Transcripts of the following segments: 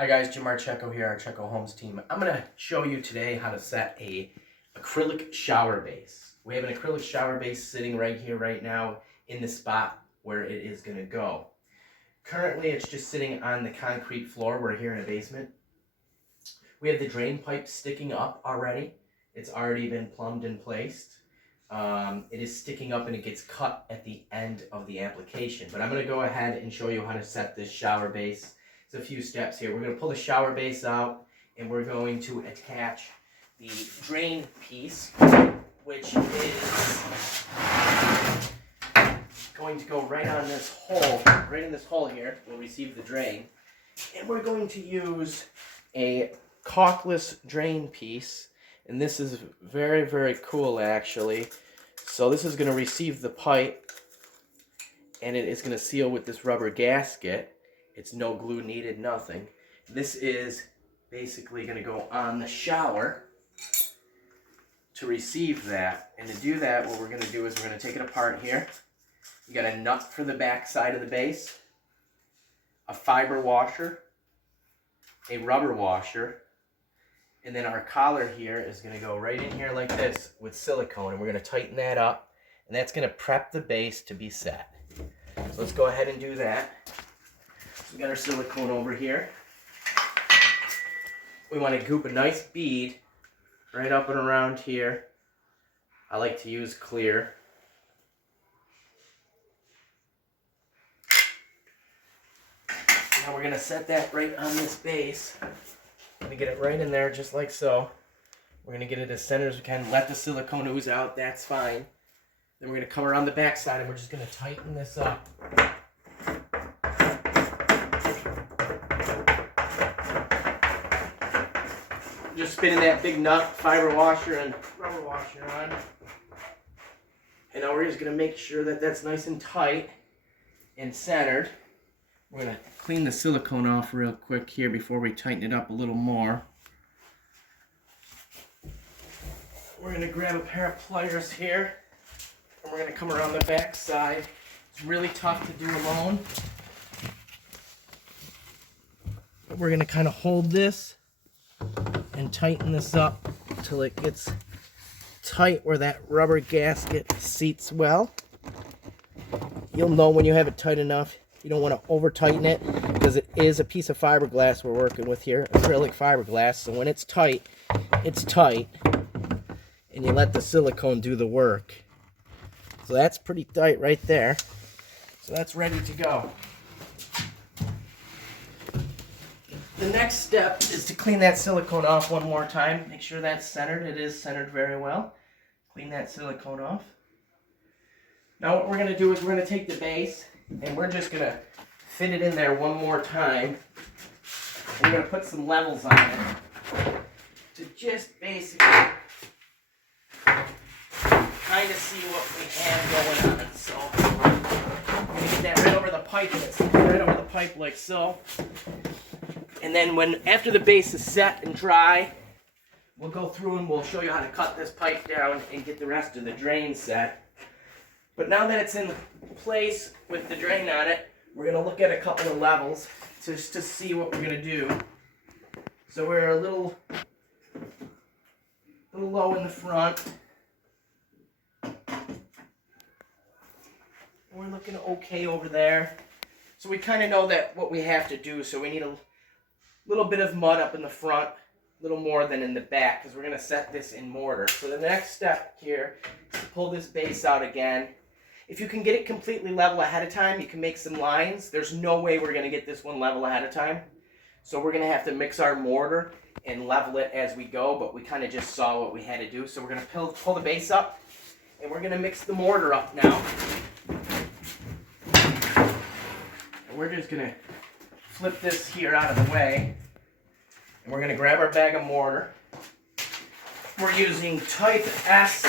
Hi guys, Jim Marcheco here, our Checo Homes team. I'm going to show you today how to set a acrylic shower base. We have an acrylic shower base sitting right here, right now, in the spot where it is going to go. Currently, it's just sitting on the concrete floor. We're here in a basement. We have the drain pipe sticking up already. It's already been plumbed and placed. It is sticking up and it gets cut at the end of the application. But I'm going to go ahead and show you how to set this shower base. It's a few steps here. We're going to pull the shower base out and we're going to attach the drain piece, which is going to go right on this hole, right in this hole here. We'll receive the drain. And we're going to use a caulkless drain piece. And this is very, very cool actually. So this is going to receive the pipe and it is going to seal with this rubber gasket. It's no glue needed, nothing. This is basically going to go on the shower to receive that. And to do that, what we're going to do is we're going to take it apart here. You got a nut for the back side of the base, a fiber washer, a rubber washer, and then our collar here is going to go right in here like this with silicone, and we're going to tighten that up, and that's going to prep the base to be set. So let's go ahead and do that. So we got our silicone over here. We want to goop a nice bead right up and around here. I like to use clear. Now we're going to set that right on this base. We're going to get it right in there just like so. We're going to get it as center as we can. Let the silicone ooze out. That's fine. Then we're going to come around the back side and we're just going to tighten this up. Just spinning that big nut, fiber washer, and rubber washer on. And now we're just going to make sure that that's nice and tight and centered. We're going to clean the silicone off real quick here before we tighten it up a little more. We're going to grab a pair of pliers here, and we're going to come around the back side. It's really tough to do alone. But we're going to kind of hold this and tighten this up until it gets tight where that rubber gasket seats well. You'll know when you have it tight enough. You don't want to over tighten it because it is a piece of fiberglass we're working with here, acrylic fiberglass. So when it's tight, and you let the silicone do the work. So that's pretty tight right there. So that's ready to go. The next step is to clean that silicone off one more time. Make sure that's centered. It is centered very well. Clean that silicone off. Now what we're going to do is we're going to take the base and we're just going to fit it in there one more time. We're going to put some levels on it to just basically kind of see what we have going on. So I'm going to get that right over the pipe, and it's right over the pipe like so. And then after the base is set and dry, we'll go through and we'll show you how to cut this pipe down and get the rest of the drain set. But now that it's in place with the drain on it, we're going to look at a couple of levels just to see what we're going to do. So we're a little low in the front. We're looking okay over there. So we kind of know that what we have to do. So we need a little bit of mud up in the front, a little more than in the back, because we're going to set this in mortar. So the next step here is to pull this base out again. If you can get it completely level ahead of time, you can make some lines. There's no way we're going to get this one level ahead of time. So we're going to have to mix our mortar and level it as we go, but we kind of just saw what we had to do. So we're going to pull the base up, and we're going to mix the mortar up now. And we're just going to flip this here out of the way, and we're going to grab our bag of mortar. We're using type S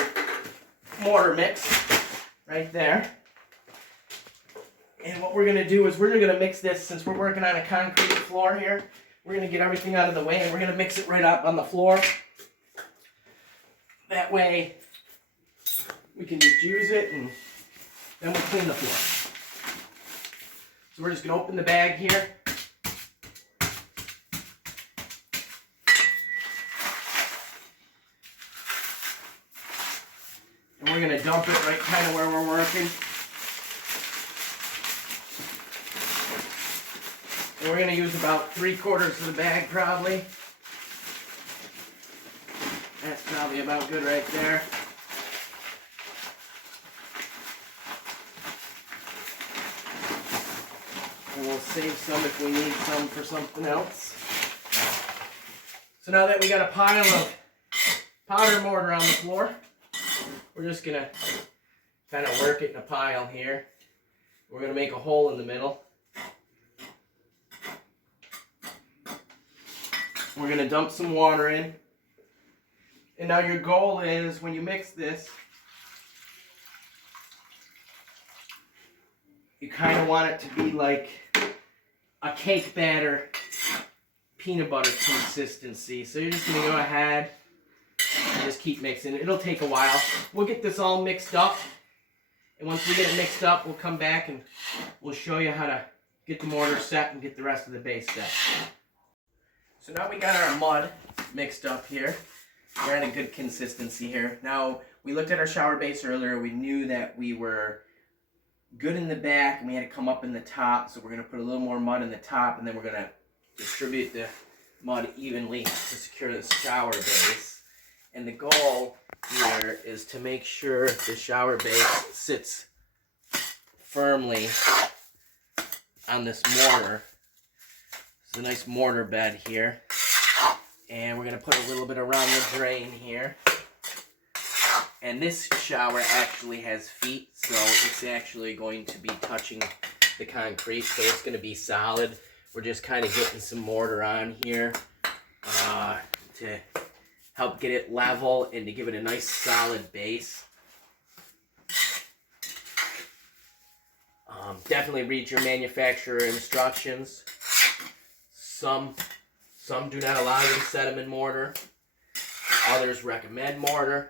mortar mix right there. And what we're going to do is we're going to mix this, since we're working on a concrete floor here, we're going to get everything out of the way and we're going to mix it right up on the floor. That way we can just use it and then we'll clean the floor. So we're just going to open the bag here. we're going to dump it right kind of where we're working. And we're going to use about 3/4 of the bag probably. That's probably about good right there. And we'll save some if we need some for something else. So now that we got a pile of powder mortar on the floor, we're just going to kind of work it in a pile here. We're going to make a hole in the middle. We're going to dump some water in. And now your goal is, when you mix this, you kind of want it to be like a cake batter, peanut butter consistency. So you're just going to go ahead and just keep mixing. It'll take a while. We'll get this all mixed up. And once we get it mixed up, we'll come back and we'll show you how to get the mortar set and get the rest of the base set. So now we got our mud mixed up here. We're at a good consistency here. Now, we looked at our shower base earlier. We knew that we were good in the back and we had to come up in the top. So we're going to put a little more mud in the top, and then we're going to distribute the mud evenly to secure the shower base. And the goal here is to make sure the shower base sits firmly on this mortar. It's a nice mortar bed here. And we're going to put a little bit around the drain here. And this shower actually has feet, so it's actually going to be touching the concrete, so it's going to be solid. We're just kind of getting some mortar on here to help get it level and to give it a nice solid base. Definitely read your manufacturer instructions. Some do not allow you to set them in mortar. Others recommend mortar.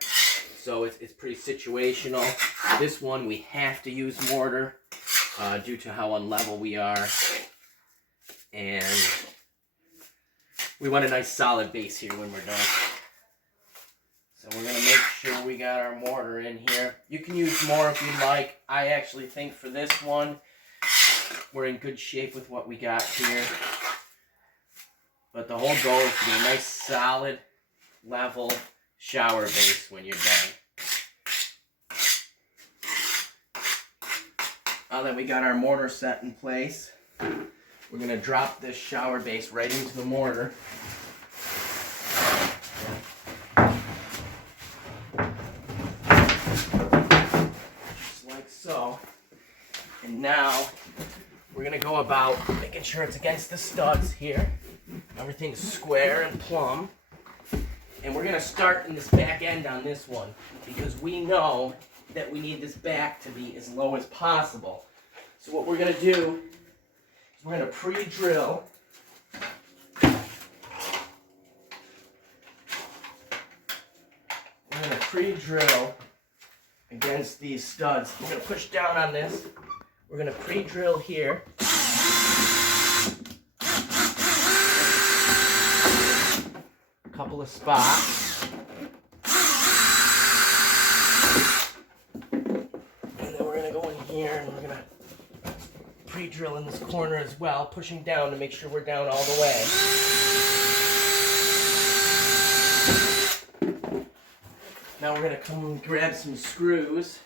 So it's pretty situational. This one we have to use mortar due to how unlevel we are. And we want a nice solid base here when we're done. So we're going to make sure we got our mortar in here. You can use more if you like. I actually think for this one, we're in good shape with what we got here. But the whole goal is to be a nice, solid, level shower base when you're done. Now that we got our mortar set in place, we're going to drop this shower base right into the mortar. Just like so. And now we're going to go about making sure it's against the studs here. Everything's square and plumb. And we're going to start in this back end on this one because we know that we need this back to be as low as possible. So what we're going to do is we're going to pre-drill. We're going to pre-drill against these studs. We're going to push down on this. We're going to pre-drill here. Couple of spots. And then we're going to go in here and we're going to pre-drill in this corner as well, pushing down to make sure we're down all the way. Now we're going to come and grab some screws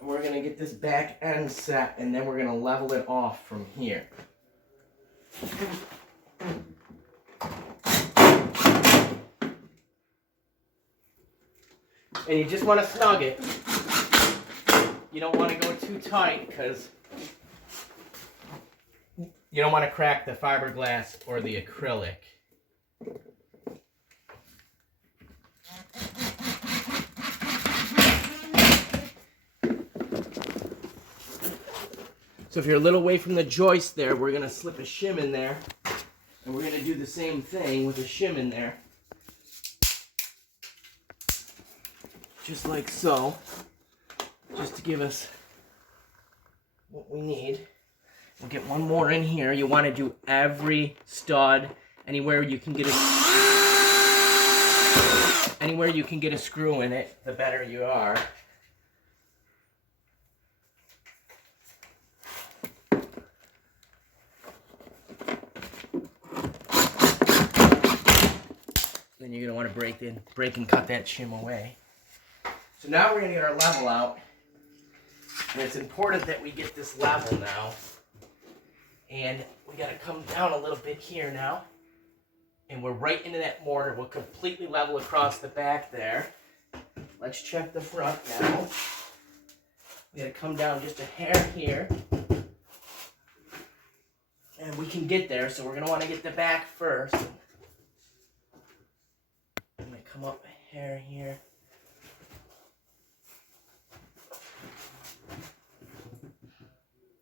and we're going to get this back end set, and then we're going to level it off from here. And you just want to snug it. You don't want to go too tight because you don't want to crack the fiberglass or the acrylic. So if you're a little away from the joist there, we're going to slip a shim in there. And we're going to do the same thing with a shim in there. Just like so, just to give us what we need. We'll get one more in here. You want to do every stud, anywhere you can get a screw in it, the better you are. then you're going to want to break and cut that shim away. So now we're going to get our level out. And it's important that we get this level now. And we got to come down a little bit here now. And we're right into that mortar. We'll completely level across the back there. Let's check the front now. We got to come down just a hair here. And we can get there, so we're going to want to get the back first. I'm going to come up a hair here.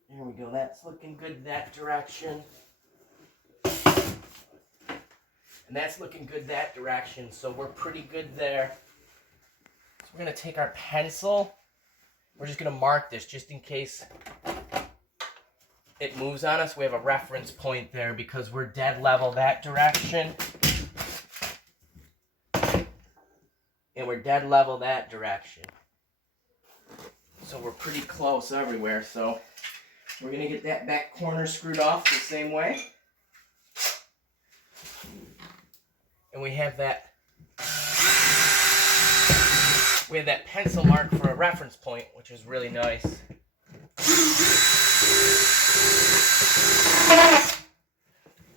There we go. That's looking good that direction. And that's looking good that direction, so we're pretty good there. So we're going to take our pencil. We're just going to mark this just in case it moves on us. We have a reference point there because we're dead level that direction. And we're dead level that direction. So we're pretty close everywhere. So we're going to get that back corner screwed off the same way. And we have that pencil mark for a reference point, which is really nice.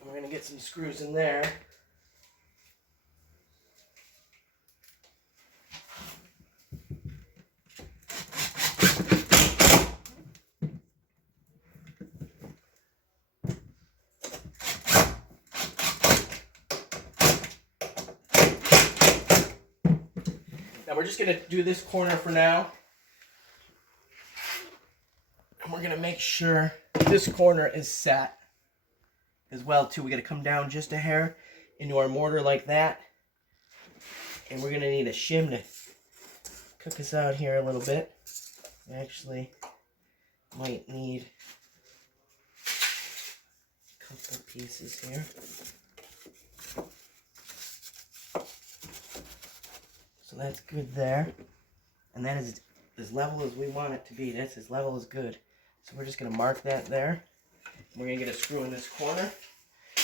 We're going to get some screws in there. Now we're just going to do this corner for now. And we're going to make sure this corner is set as well too. We got to come down just a hair into our mortar like that. And we're going to need a shim to cook us out here a little bit. We actually might need a couple pieces here. So that's good there. And that is as level as we want it to be. That's as level as good. So we're just going to mark that there. We're going to get a screw in this corner.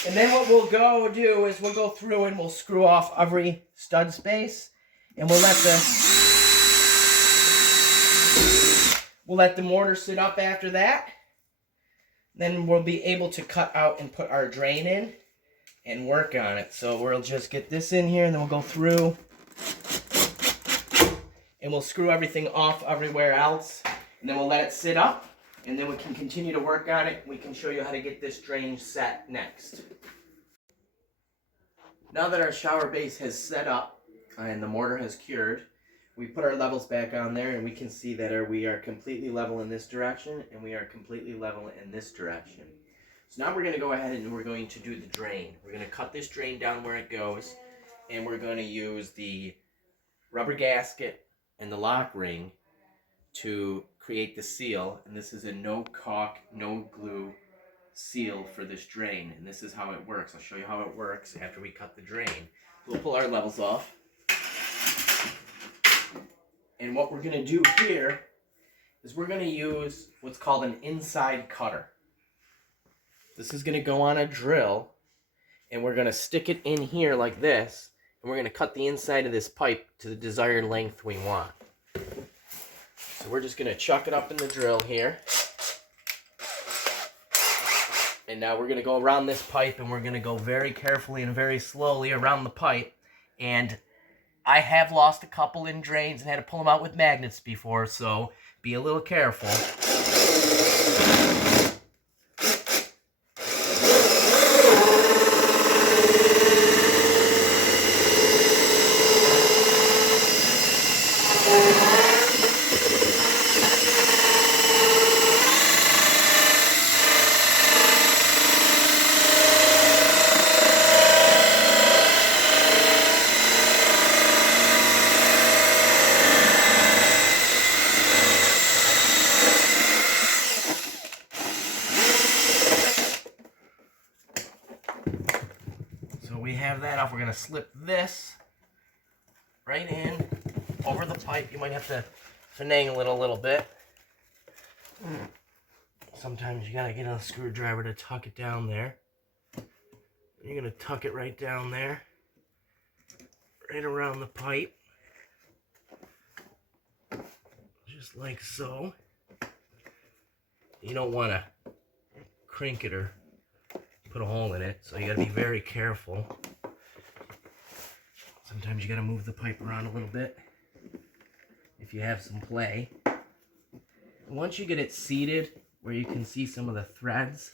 And then what we'll do is we'll go through and we'll screw off every stud space. And we'll let the mortar sit up after that. Then we'll be able to cut out and put our drain in and work on it. So we'll just get this in here and then we'll go through. And we'll screw everything off everywhere else. And then we'll let it sit up. And then we can continue to work on it. We can show you how to get this drain set next. Now that our shower base has set up and the mortar has cured, we put our levels back on there and we can see that we are completely level in this direction and we are completely level in this direction. So now we're going to go ahead and we're going to do the drain. We're going to cut this drain down where it goes and we're going to use the rubber gasket and the lock ring to create the seal, and this is a no caulk, no glue seal for this drain, and this is how it works. I'll show you how it works after we cut the drain. We'll pull our levels off, and what we're going to do here is we're going to use what's called an inside cutter. This is going to go on a drill, and we're going to stick it in here like this, and we're going to cut the inside of this pipe to the desired length we want. So we're just going to chuck it up in the drill here. And now we're going to go around this pipe and we're going to go very carefully and very slowly around the pipe. And I have lost a couple in drains and had to pull them out with magnets before, so be a little careful. So we have that off. We're going to slip this right in over the pipe. You might have to finagle it a little bit. Sometimes you got to get a screwdriver to tuck it down there. You're going to tuck it right down there. right around the pipe, just like so. You don't want to crank it or put a hole in it, so you got to be very careful. Sometimes you got to move the pipe around a little bit if you have some play. Once you get it seated where you can see some of the threads,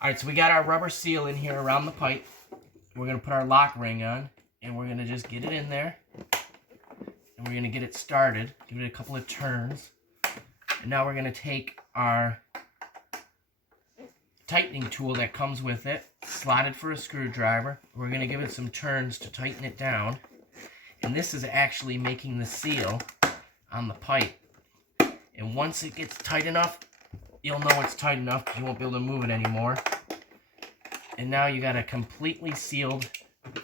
alright, so we got our rubber seal in here around the pipe. We're going to put our lock ring on, and we're going to just get it in there, and we're going to get it started, give it a couple of turns, and now we're going to take our tightening tool that comes with it, slot it for a screwdriver. We're going to give it some turns to tighten it down, and this is actually making the seal on the pipe. And once it gets tight enough, you'll know it's tight enough because you won't be able to move it anymore. And now you got a completely sealed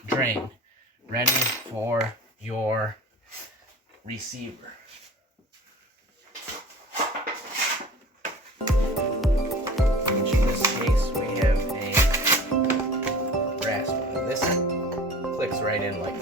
drain ready for your receiver. Which in this case we have a brass one. This clicks right in like